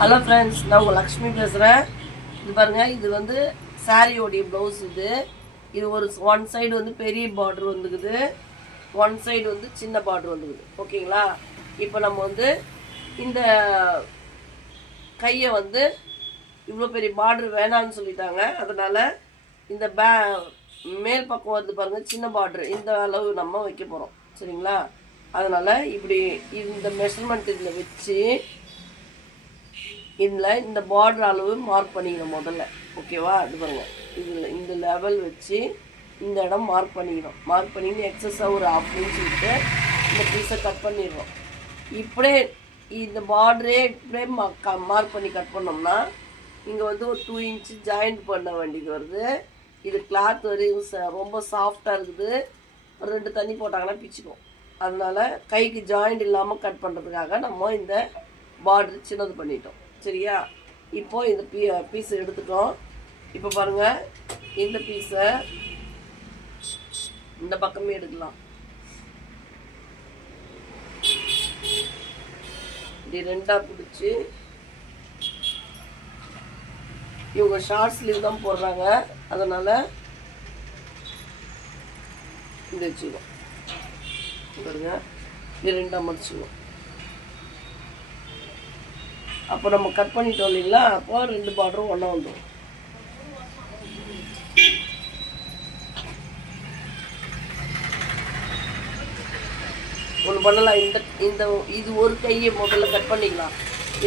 Hello friends, நான் உங்கள் லக்ஷ்மி பேசுகிறேன். இது பாருங்கள், இது வந்து சாரியோடைய ப்ளவுஸ். இது ஒரு ஒன் சைடு வந்து பெரிய பார்டர் வந்துக்குது, ஒன் சைடு வந்து சின்ன பார்டர் வந்துக்குது. ஓகேங்களா? இப்போ நம்ம வந்து இந்த கையை வந்து இவ்வளோ பெரிய பார்டர் வேணான்னு சொல்லிட்டாங்க. அதனால் இந்த மேல் பக்கம் வருது பாருங்கள், சின்ன பார்டர், இந்த அளவு நம்ம வைக்க போகிறோம். சரிங்களா? அதனால் இப்படி இந்த மெஷர்மெண்ட் இதில் வச்சு இதில் இந்த பார்டர் அளவு மார்க் பண்ணிக்கணும் முதல்ல. ஓகேவா? இது பாருங்கள், இதில் இந்த லெவல் வச்சு இந்த இடம் மார்க் பண்ணிக்கணும். மார்க் பண்ணிட்டு எக்ஸஸாக ஒரு ½ இன்ச் விட்டு இந்த பீஸை கட் பண்ணிடுறோம். இப்படியே இந்த பார்டரே இப்படியே மார்க் பண்ணி கட் பண்ணோம்னா இங்கே வந்து ஒரு 2 இன்ச்சு ஜாயிண்ட் பண்ண வேண்டியது வருது. இது கிளாத் வரையும் ரொம்ப சாஃப்டாக இருக்குது. ஒரு 2 தண்ணி போட்டாங்கன்னா பிச்சுக்கும். அதனால் கைக்கு ஜாயிண்ட் இல்லாமல் கட் பண்ணுறதுக்காக நம்ம இந்த பார்டர் சின்னது பண்ணிட்டோம். சரியா? இப்போது இந்த பீஸை எடுத்துட்டோம். இப்போ பாருங்கள், இந்த பீஸை இந்த பக்கமே எடுக்கலாம். இப்படி 2ஆக பிடிச்சி, இவங்க ஷார்ட் ஸ்லீவ் தான் போடுறாங்க, அதனால் இந்த வச்சுக்கோம். பாருங்க, இது 2ஆக மடிச்சுக்கோம். அப்போ நம்ம கட் பண்ணிட்டோம் இல்லைங்களா? அப்போ 2 பார்டரும் ஒன்றா வந்துடும். ஒன்று பண்ணலாம். இது ஒரு கையை முதல்ல கட் பண்ணிக்கலாம்.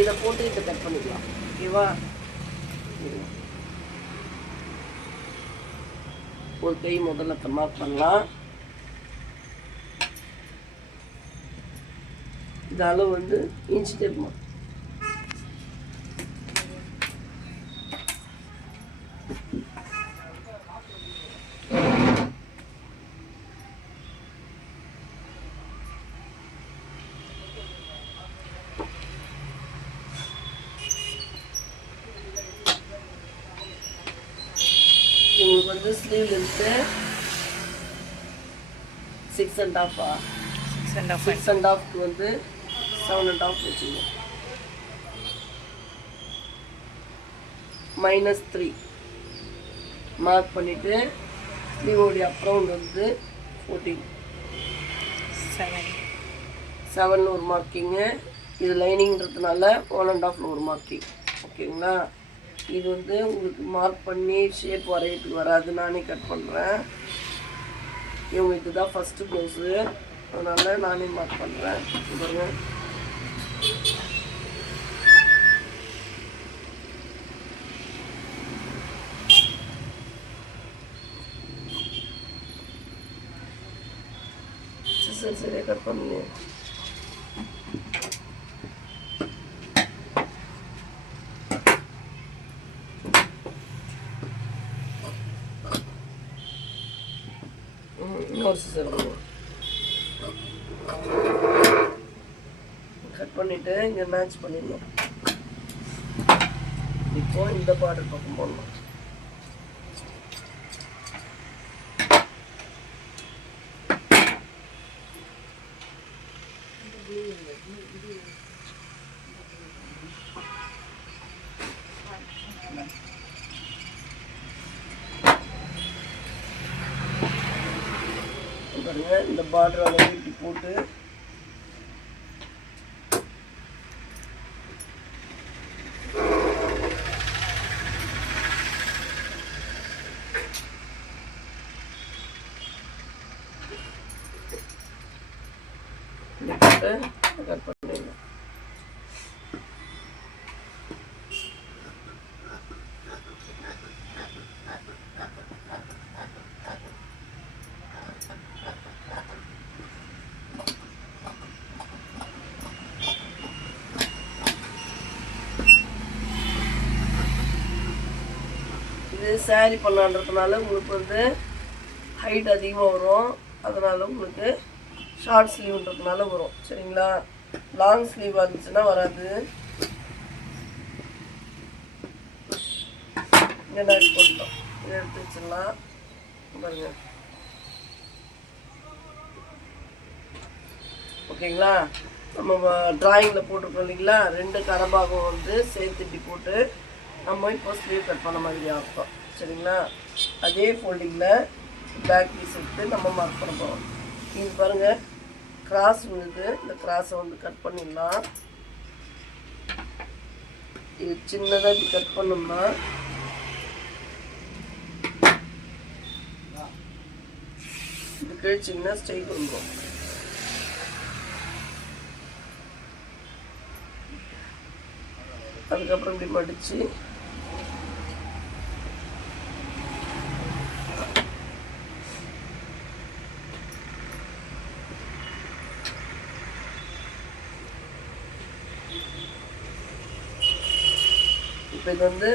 இதை போட்டு இதை கட் பண்ணிக்கலாம். ஓகேவா? ஒரு கை முதல்ல மார்க் பண்ணலாம். இந்த அளவு வந்து இன்ச் டேப் உங்களுக்கு வந்து ஸ்லீவ் லென்த்து 6.5 6.5 வந்து 7.5 வச்சுக்கோங்க. -3 மார்க் பண்ணிவிட்டு ஸ்லீவோடைய அப்ரவுண்ட் வந்து 7 ஒரு மார்க்கிங்கு. இது லைனிங்கிறதுனால 1.5 ஒரு மார்க்கிங். ஓகேங்களா? இது வந்து உங்களுக்கு மார்க் பண்ணி ஷேப் வரையத்துக்கு வராது, நானே கட் பண்ணுறேன். இவங்க இதுதான் ஃபஸ்ட்டு ப்ளவுஸு, அதனால் நானே மார்க் பண்ணுறேன். பாருங்க, சரியாக கட் பண்ணுங்க. இன்னொரு சிசர் கட் பண்ணிவிட்டு இங்கே மேட்ச் பண்ணிடணும். இப்போ இந்த பார்டர் பக்கம் போடணும். பாருங்க, இந்த பார்டர் அளவு இப்படி போட்டு கட் பண்ணிடலாம். இது சாரி பண்ணான்றதுனால உங்களுக்கு வந்து ஹைட் அதிகமாக வரும். அதனால் உங்களுக்கு ஷார்ட் ஸ்லீவ்ன்றதுனால வரும். சரிங்களா? லாங் ஸ்லீவ் வந்துச்சுன்னா வராது. இங்கே நான் போட்டோம், இதை எடுத்து வச்சிடலாம். பாருங்க, ஓகேங்களா? நம்ம டிராயிங்கில் போட்டிருக்கோம் இல்லைங்களா, 2 கரபாகம் வந்து சேர்த்து இப்படி போட்டு நம்ம இப்போ ஸ்லீவ் கட் பண்ண மாதிரி ஆகும். சரிங்களா? அதே ஃபோல்டிங்கில் பேக் பீஸ் எடுத்து நம்ம மார்க் பண்ண போகிறோம். இது பாருங்கள், கிராஸ் விழுது. இந்த கிராஸை வந்து கட் பண்ணிடலாம். இது சின்னதாக இப்படி கட் பண்ணோம்னா இதுக்கு சின்ன ஸ்ட்ரைட் வந்துடும். அதுக்கப்புறம் இப்படி மடித்து இப்போ இது வந்து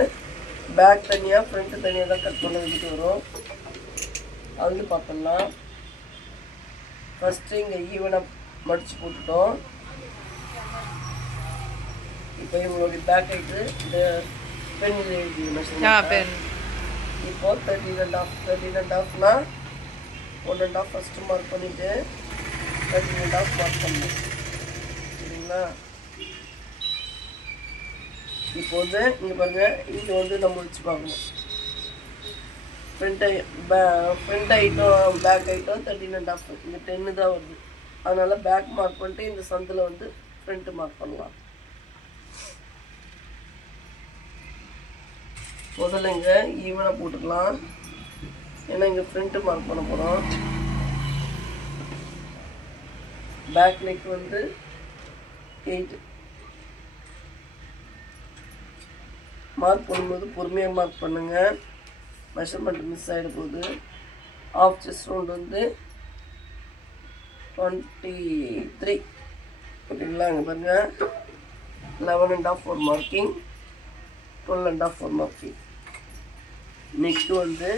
பேக் தனியாக ஃப்ரண்ட்டு தனியாக தான் கட் பண்ண வேண்டிட்டு வரும். அது வந்து பார்த்துடலாம். ஃபஸ்ட்டு இங்கே ஈவனாக மடித்து போட்டுட்டோம். இப்போ இவங்களுடைய பேக் ஆகிட்டு இந்த பெண்ணில் எழுதி இப்போ 13.5 1.5 ஃபஸ்ட்டு மார்க் பண்ணிவிட்டு 13.5 மார்க் பண்ணணும். சரிங்களா? இப்போ வந்து இங்கே பாருங்கள், இது வந்து நம்ம வச்சு பார்க்கணும். ஃப்ரண்ட் ஐட்டம் பேக் ஐட்டம் 13.5, இங்கே 10 தான் வருது. அதனால் பேக் மார்க் பண்ணிட்டு இந்த சந்தில் வந்து ஃப்ரண்ட்டு மார்க் பண்ணலாம். முதல்ல இங்கே ஈவனாக போட்டுக்கலாம், ஏன்னா இங்கே ஃப்ரண்ட்டு மார்க் பண்ண போகிறோம். பேக் நெக் வந்து 8 மார்க் பண்ணும்போது பொறுமையாக மார்க் பண்ணுங்கள், மெஷர்மெண்ட் மிஸ் ஆகிட போகுது. ஆஃப் செஸ்ட் ரவுண்ட் வந்து 23. ஓகேங்களா? அங்கே பாருங்கள், 11.5 for marking, 12.5 for marking. Neck வந்து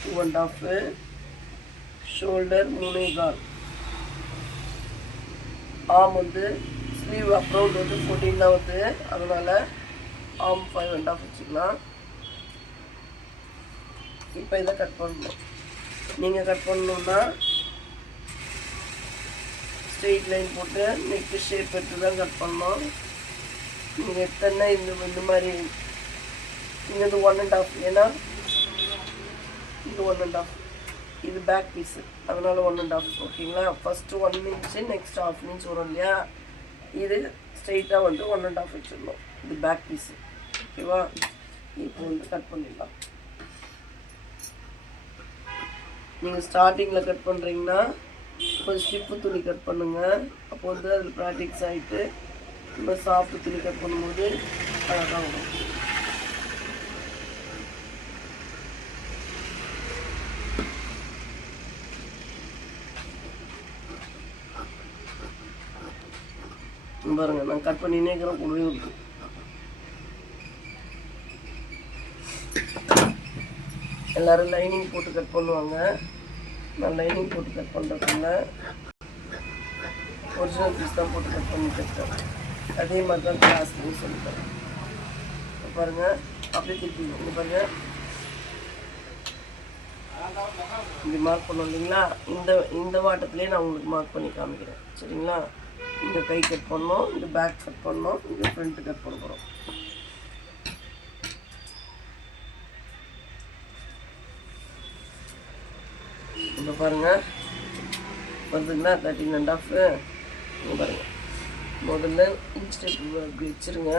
2.5, ஷோல்டர் 3.25. ஆம் வந்து ஸ்லீவ் அப்ரவுண்ட் வந்து 14 தான் வருது, அதனால் ஆம் 5.5 வச்சுக்கலாம். இப்போ இதை கட் பண்ணணும். நீங்கள் கட் பண்ணணுன்னா ஸ்ட்ரெயிட் லைன் போட்டு நெக்கு ஷேப் எடுத்து தான் கட் பண்ணணும். நீங்கள் எத்தனை இந்த மாதிரி இங்கே இது 1.5, ஏன்னா இது 1.5, இது பேக் பீஸு, அதனால் 1.5. ஓகேங்களா? ஃபஸ்ட்டு 1 inch, நெக்ஸ்ட் 1/2 inch வரும் இல்லையா, இது ஸ்ட்ரெயிட்டாக வந்து 1.5 வச்சிடணும். இது பேக் பீஸு. ஓகேவா? இப்போ வந்து கட் பண்ணிடலாம். நீங்கள் ஸ்டார்டிங்கில் கட் பண்ணுறீங்கன்னா கொஞ்சம் ஸ்டிப்பு துணி கட் பண்ணுங்கள். அப்போ வந்து அதில் ப்ராக்டிக்ஸ் ஆகிட்டு நம்ம சாஃப்ட் துணி கட் பண்ணும்போது அழகாக வரும். பாருங்கள், நான் கட் பண்ணினே இருக்கிறேன். கூடவே இருக்கு. எல்லோரும் லைனிங் போட்டு கட் பண்ணுவாங்க. நான் லைனிங் போட்டு கட் பண்ணுறதுல ஒரிஜினல் பீஸ் தான் போட்டு கட் பண்ணி கட்டேன். அதே மாதிரி தான் கிளாஸ்ன்னு சொல்லிட்டேன். பாருங்கள், அப்படியே திருப்பி இங்கே பாருங்கள், இப்படி மார்க் பண்ணோம் இல்லைங்களா, இந்த வாட்டத்துலேயே நான் உங்களுக்கு மார்க் பண்ணி காமிக்கிறேன். சரிங்களா? இந்த கை கட் பண்ணோம், இந்த பேக் கட் பண்ணோம், இந்த ஃப்ரண்ட்டு கட் பண்ண போகிறோம். இப்போ பாருங்கள், வருதுங்களா 13.5. இங்கே பாருங்கள், முதல்ல இன்ச் டேப் இப்படி வச்சுருங்க,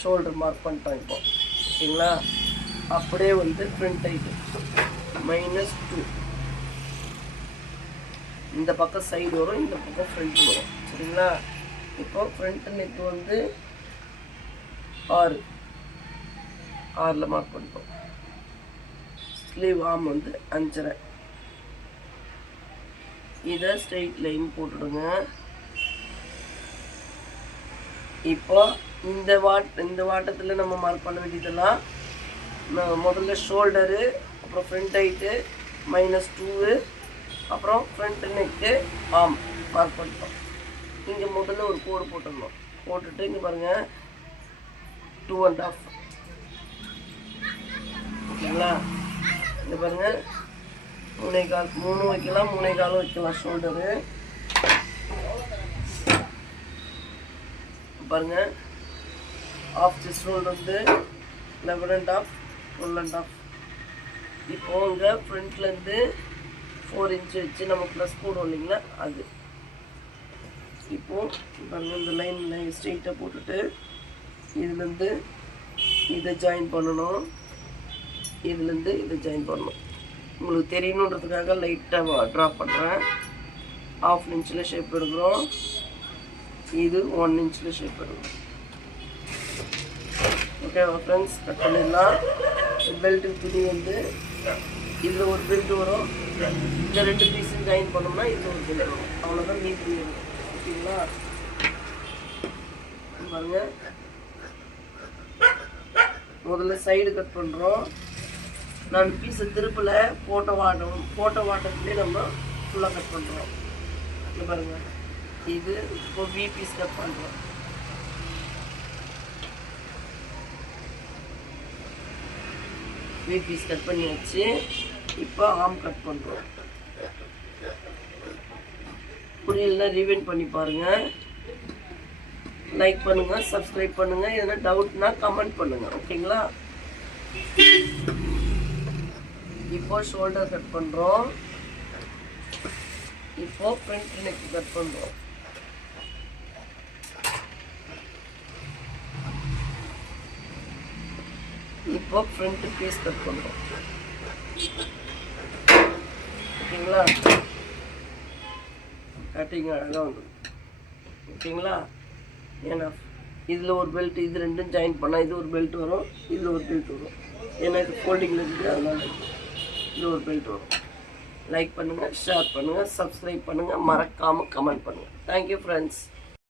ஷோல்டர் மார்க் பண்ணிட்டோம். இப்போ ஓகேங்களா? அப்படியே வந்து ஃப்ரண்ட் ஹைட்டு -2, இந்த பக்கம் சைடு வரும், இந்த பக்கம் ஃப்ரண்ட் வரும். சரிங்களா? இப்போ ஃப்ரண்ட் நெக் வந்து 6 மார்க் பண்ணிட்டோம். ஸ்லீவ் ஆர்ம் வந்து 5.5. இதை ஸ்ட்ரெயிட் லைன் போட்டுடுங்க. இப்போ இந்த வாட்டத்தில் நம்ம மார்க் பண்ண வேண்டியதெல்லாம் முதல்ல ஷோல்டரு, அப்புறம் ஃப்ரண்ட் ஹைட்டு -2, அப்புறம் ஃப்ரண்ட் நெக்கு ஆர்ம் மார்க் பண்ணிட்டோம். இங்கே முதல்ல ஒரு கோடு போட்டுடணும். போட்டுட்டு இங்கே பாருங்கள் 2.5. ஓகேங்களா? இங்கே பாருங்கள் 3.25, 3 வைக்கலாம், 3.25 வைக்கலாம் ஷோல்டரு. பாருங்கள். ஆஃப் செஸ்ட் ரோல் வந்து 11.5 12.5. இப்போ இங்கே ஃப்ரண்ட்லேருந்து 4 இன்ச் வச்சு நம்ம ப்ளஸ் போடுவோம் இல்லைங்களா, அது. இப்போது பாருங்கள், இந்த லைனில் ஸ்ட்ரெயிட்டாக போட்டுட்டு இதுலேருந்து இதை ஜாயின் பண்ணணும், இதுலேருந்து இதை ஜாயின் பண்ணணும். உங்களுக்கு தெரியணுன்றதுக்காக லைட்டாக ட்ரா பண்ணுறேன். 1/2 இன்ச்சில் ஷேப் எடுக்கிறோம், இது 1 இன்ச்சில் ஷேப் எடுக்கிறோம். ஓகேவா ஃப்ரெண்ட்ஸ், கட் பண்ணிடலாம். பெல்ட்டு துணி வந்து இதில் ஒரு பெல்ட் வரும், இந்த 2 பீஸும் ஜாயின் பண்ணோம்னா இதில் ஒரு பெல்ட் வரும். அவ்வளோதான் மீன் துணி வரும். ஓகேங்களா, பாருங்கள். முதல்ல சைடு கட் பண்ணுறோம். நான் பீஸை திருப்பில் போட்ட வாட்டத்துலேயே நம்ம ஃபுல்லாக கட் பண்ணுறோம். இங்கே பாருங்கள், இது இப்போ வி பீஸ் கட் பண்ணுறோம். வி பீஸ் கட் பண்ணி வச்சு இப்போ ஆம் கட் பண்ணுறோம். புரியலன்னா ரீவைண்ட் பண்ணி பாருங்கள். லைக் பண்ணுங்கள், சப்ஸ்கிரைப் பண்ணுங்கள். எதனா டவுட்னா கமெண்ட் பண்ணுங்கள். ஓகேங்களா, இப்போ ஷோல்டர் கட் பண்ணுறோம். இப்போ ஃப்ரண்ட் நெக் கட் பண்ணுறோம். இப்போ ஃப்ரண்ட் பீஸ் கட் பண்ணுறோம். ஓகேங்களா, கட்டிங் அழகாக வந்துடும். ஓகேங்களா, ஏன்னா இதில் ஒரு பெல்ட், இது ரெண்டும் ஜாயின் பண்ணால் இது ஒரு பெல்ட் வரும், இதில் ஒரு பெல்ட் வரும். ஏன்னா இது ஃபோல்டிங்கில் இருக்குது, அதனால் இது ஒரு பெல்ட் வரும். லைக் பண்ணுங்கள், ஷேர் பண்ணுங்கள், சப்ஸ்கிரைப் பண்ணுங்கள், மறக்காமல் கமெண்ட் பண்ணுங்கள். Thank you friends.